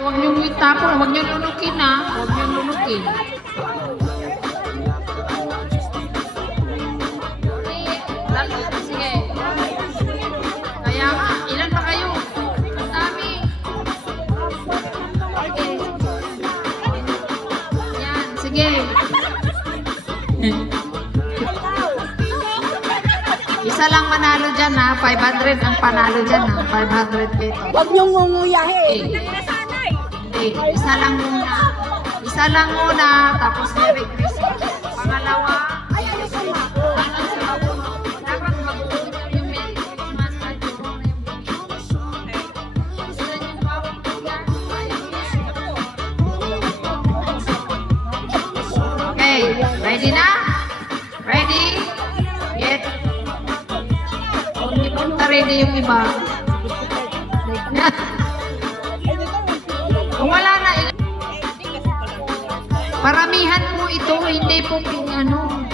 Huwag niyong itapon, huwag niyong lunukin ha. Huwag niyong lunukin. Sige. Kaya nga, ilan pa kayo? Ang dami. Okay. Yan, sige. Isa lang manalo dyan ha. 500 ang panalo dyan ha. 500 pesos. Huwag niyong ngunguyahin. Isa lang muna. Isa lang muna. Tapos Merry Christmas. Pangalawa, dapat mag-uunod yung Merry Christmas at okay, ready na? Ready? Get. Hindi pa ready yung iba. Wala na. Paramihan mo ito, hindi po ano.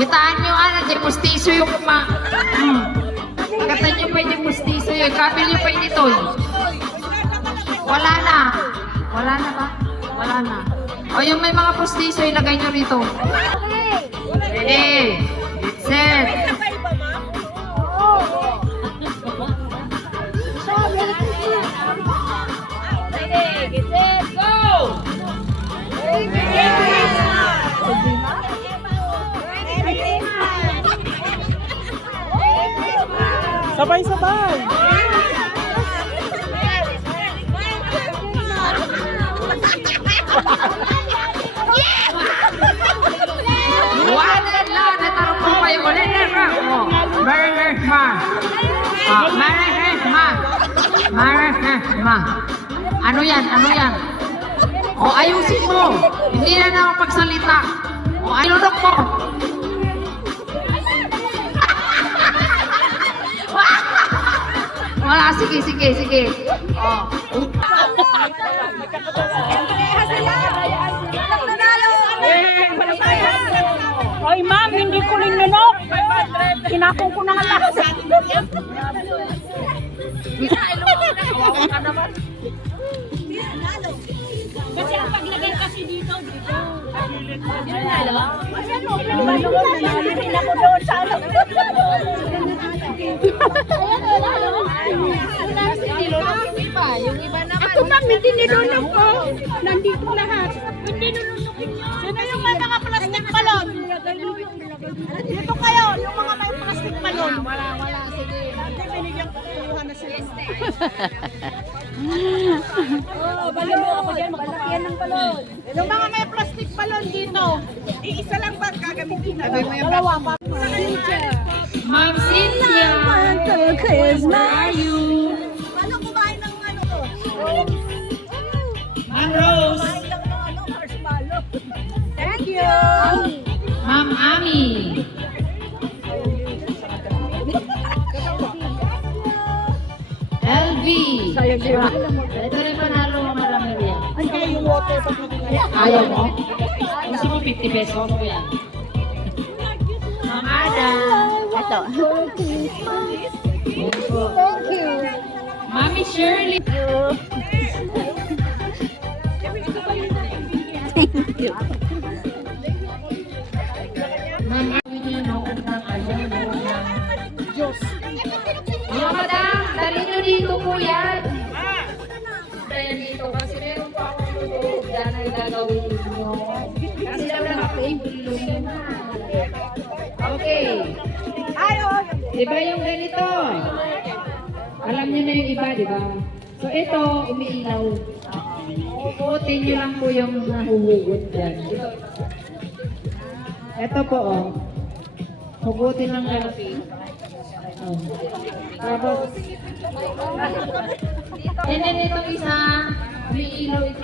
Kitaan nyo, di pustiso yung Pagkatan nyo pa yung pustiso yung kapil nyo pa yung ito. Wala na. Wala na ba? Wala na. O yung may mga pustiso, ilagay nyo rito. Ready? Get set. Sabay-sabay. Merry Christmas. Merry Christmas. Merry Christmas. Ano yan? Ano yan? O ayusin mo. Hindi na na ako pagsalita. O ayunok mo. Wala, sige, sige, sige. O. Ay ma'am, hindi ko linunok. Kinakong ko na nga lahat. Kasi ang paglagay kasi dito. Yun na lang. Hindi na ko doon sa ano. Yung iba naman. Ako ma'am, hindi nilunok ko. Nandito lahat. Hindi nilunukin nyo. Sino yung may mga plastic balon? Dito kayo, yung mga may plastic balon. Wala, sige. Binigyan ko na sila. Balon mo ako dyan, maglakyan ng balon. Yung mga may plastic balon dito. Isa lang ba gagamitin na? Dalawa pa. Ma'am Cynthia, where are you? Paano kumain ng ano to? Ma'am Rose, Thank you. Ma'am Ami, LV. Ito rin panalo mo marami yan. Ang kaya yung water pag Ayaw mo? Gusto mo 50 pesos ko yan. Ma'am Ada. Ito. Thank you. Mami Shirley. Thank you. Ma'am Ami, Diyos. mga madam, dali nyo dito po yan. Kaya dito kasi meron pa akong tutulog dyan na gagawin nyo. Kasi lang naka-table yun. Okay. Diba yung ganito? Alam nyo na yung iba, diba? So ito, umiilaw. Puputin nyo lang po yung nahuhugot dyan. Ito po, oh. Hugutin lang ganun. Oh. Tapos, and then itong isa, umiilaw ito.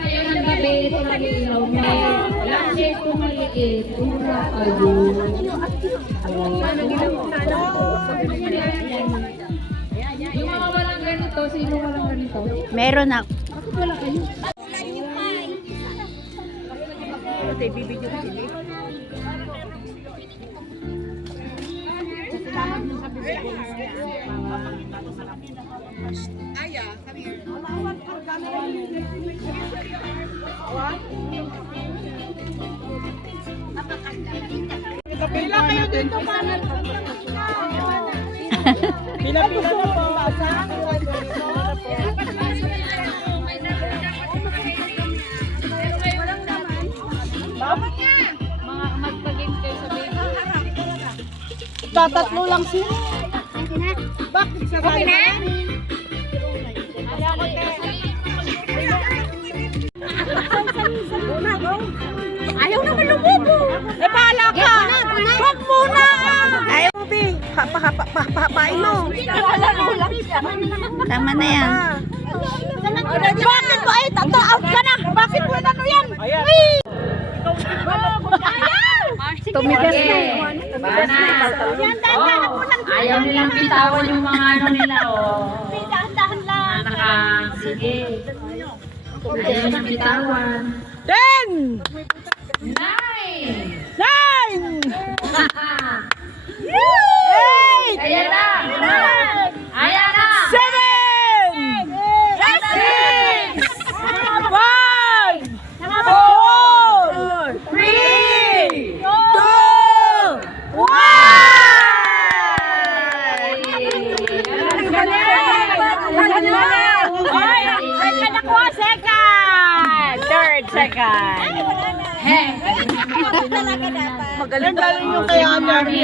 Ngayon ang gabi, ito umiilaw. May lansya ito maliit. Una kayo. Yung mga walang ganito, sino walang ganito? Meron ako. Bakit wala kayo? Bibidyo ko sila. Pila kayo dito, panel. Pila-pila na po. Bakit nga? Mga magpag-game kayo sa baby. Tatatlo lang sila. Bakit sa kayo? Ayaw naman lumubo. Eh, bahala ka. Huwag muna. Ayaw mo, Bing. Pahapain mo. Tama na yan. Bakit mo? Ay, out ka na. Bakit mo na yan? Ayaw. Tumigas na. Ayaw nilang bitawan yung mga ano nila, oh. Dahan-dahan lang. Sige. Ayaw nilang bitawan. 10! 9! 9! 8! Ayan na! Ayan na! 7! 6! 5! 4! 3! 2! 1! Second! Third second! Magaling yung kaya Mary.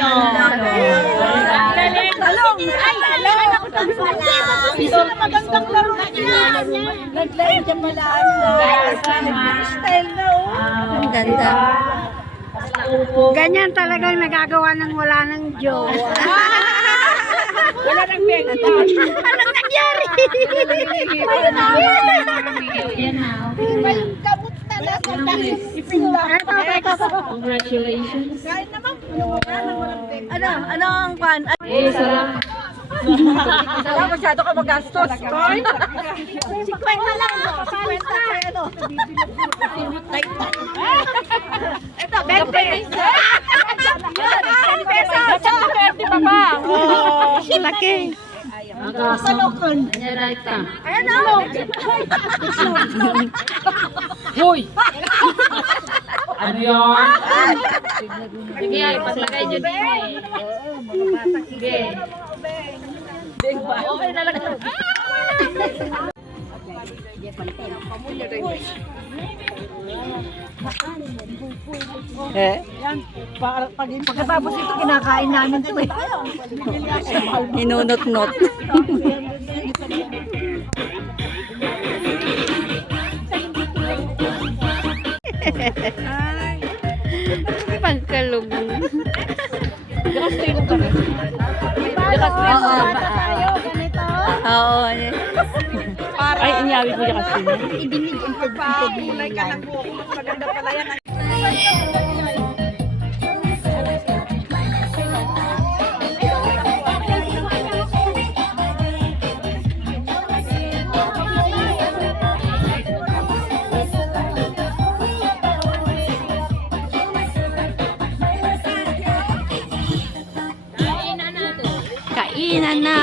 Galing. Talong. Ay, kailangan ako ng pala. Ito na magandang laro na niya. Naglaring dyan pala. Style na Ang ganda. Ganyan talaga yung nagagawa ng wala ng jowa. Wala nang beg. Anong nangyari? Yan na. Kamot na nasa dahil ipinla. Congratulations. Kain naman. Ano ang pan? Eh, sarap. Wala masyado ka magastos. 50 lang. 50 kay ano? Ito, 20 pesos. 10 pesos. 20 pa ba? Laki. Salokon. Ayan ka. Ayan o. Hoy! Ano yun? Sige, paglagay dyan din eh. Sige. Okay na lang. Yan. Pagkatapos ito, kinakain namin ito eh. Ninunot-not. Pagkalubong. Oo. Ay, inyawi ko dyan kasi. Pagpakulay ka ng buhok. Mas maganda pala yan. Kainan na.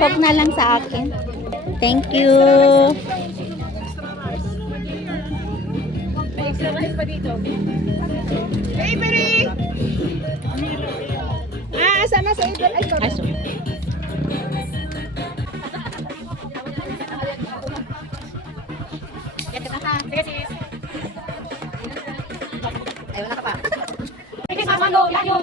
Coke na lang sa akin. Thank you. May extra rice pa dito. Avery! Asa na sa Avery? Ay, sorry. Aso. Sige, sis. Ay, wala ka pa. Sige, sama mo. Yayo.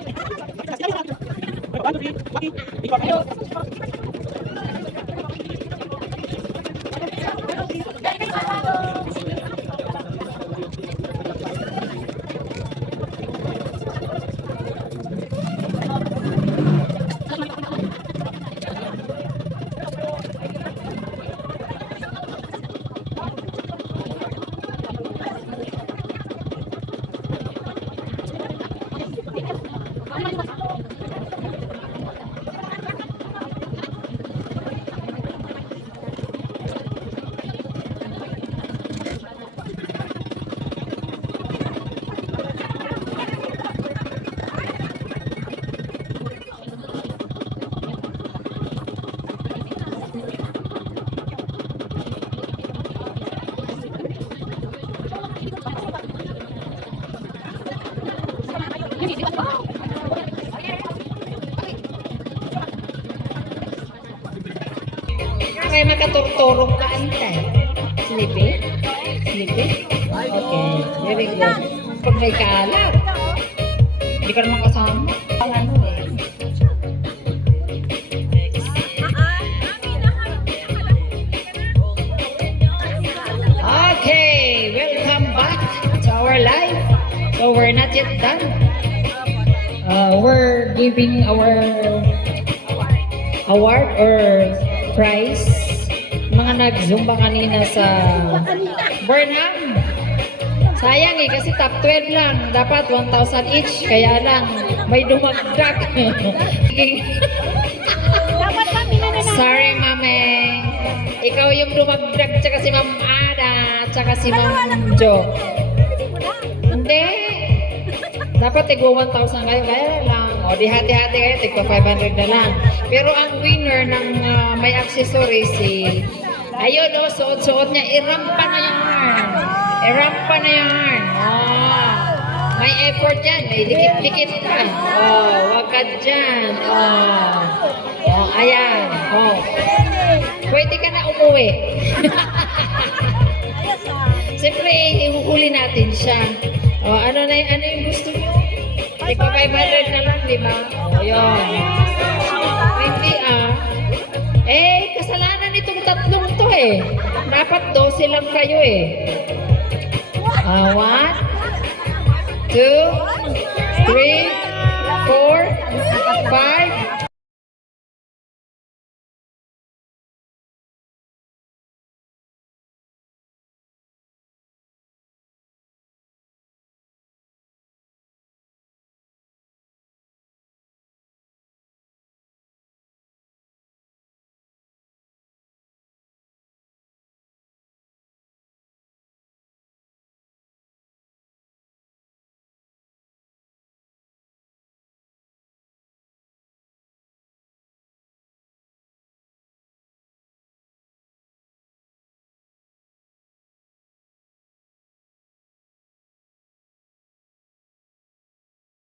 May makaturturong ka, ante. Sleepy? Sleepy? Okay, very good. Pag may kalat, hindi ka naman kasama. Ang ano eh. Okay, welcome back to our live. So we're not yet done. We're giving our award or prize. Mga nag-zumba kanina sa Burnham. Sayang eh, kasi top 12 lang. Dapat 1,000 each. Kaya lang, may dumagdag. Dapat kami na Sorry, Mame. Ikaw yung dumagdag, tsaka si Ma'am Ada, tsaka si Ma'am Jo. Hindi. Dapat tigwa 1,000 kayo. Kaya lang. O, di hati-hati kayo. Tigwa 500 na lang. Pero ang winner ng may accessories si... Ayun o, suot-suot niya. Irampa na yan. Irampa na yan. Oh. May effort yan. May dikit-dikit ka. Oh, wag ka dyan. Oh. Oh, ayan. Oh. Pwede ka na umuwi. Siyempre, ihuhuli natin siya. O, ano yung gusto nyo? Tigpa 500 na lang, di ba? O, yun. Hindi Eh, kasalanan itong tatlong to eh. Dapat 12 lang kayo eh. 1, 2, 3,